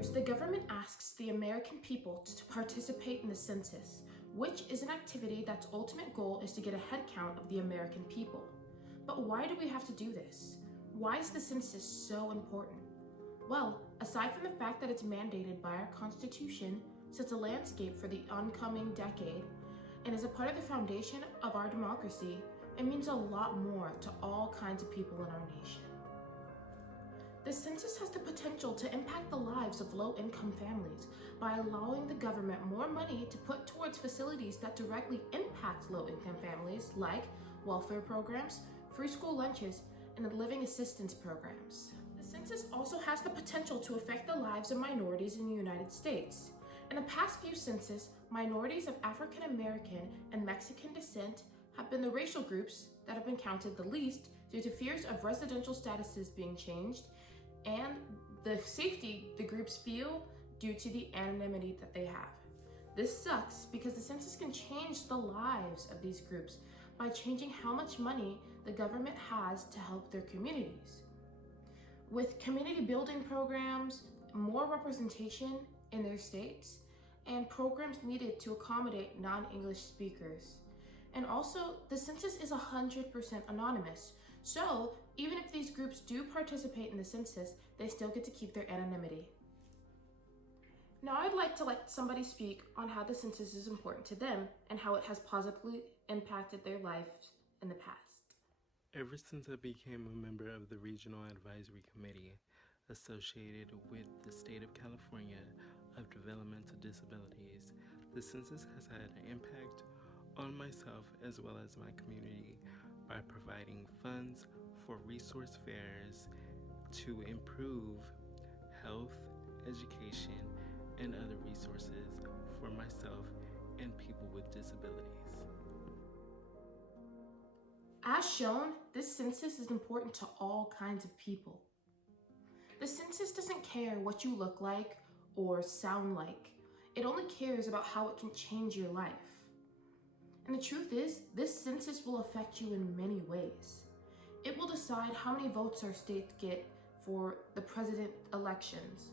years, the government asks the American people to participate in the census, which is an activity that's ultimate goal is to get a head count of the American people. But why do we have to do this? Why is the census so important? Well, aside from the fact that it's mandated by our Constitution, sets a landscape for the oncoming decade, and is a part of the foundation of our democracy, it means a lot more to all kinds of people in our nation. The census has the potential to impact the lives of low-income families by allowing the government more money to put towards facilities that directly impact low-income families like welfare programs, free school lunches, and living assistance programs. The census also has the potential to affect the lives of minorities in the United States. In the past few censuses, minorities of African American and Mexican descent have been the racial groups that have been counted the least due to fears of residential statuses being changed and the safety the groups feel due to the anonymity that they have. This sucks because the census can change the lives of these groups by changing how much money the government has to help their communities. With community building programs, more representation in their states, and programs needed to accommodate non-English speakers. And also, the census is 100% anonymous. So even if these groups do participate in the census, they still get to keep their anonymity. Now I'd like to let somebody speak on how the census is important to them and how it has positively impacted their lives in the past. Ever since I became a member of the Regional Advisory Committee associated with the state of California of Developmental Disabilities, the census has had an impact on myself as well as my community by providing funds for resource fairs to improve health, education, and other resources for myself and people with disabilities. As shown, this census is important to all kinds of people. The census doesn't care what you look like or sound like. It only cares about how it can change your life. And the truth is, this census will affect you in many ways. It will decide how many votes our state get for the president elections.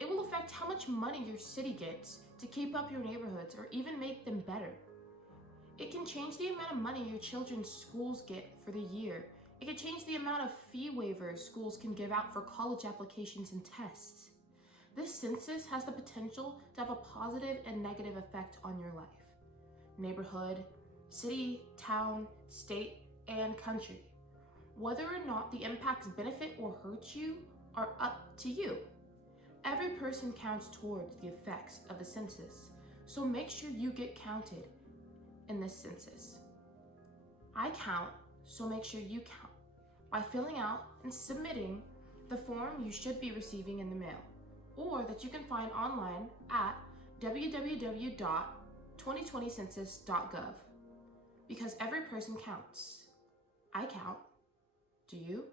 It will affect how much money your city gets to keep up your neighborhoods or even make them better. It can change the amount of money your children's schools get for the year. It can change the amount of fee waivers schools can give out for college applications and tests. This census has the potential to have a positive and negative effect on your life. Neighborhood, city, town, state, and country. Whether or not the impacts benefit or hurt you are up to you. Every person counts towards the effects of the census, so make sure you get counted in this census. I count, so make sure you count by filling out and submitting the form you should be receiving in the mail, or that you can find online at www.2020census.gov. Because every person counts. I count. Do you?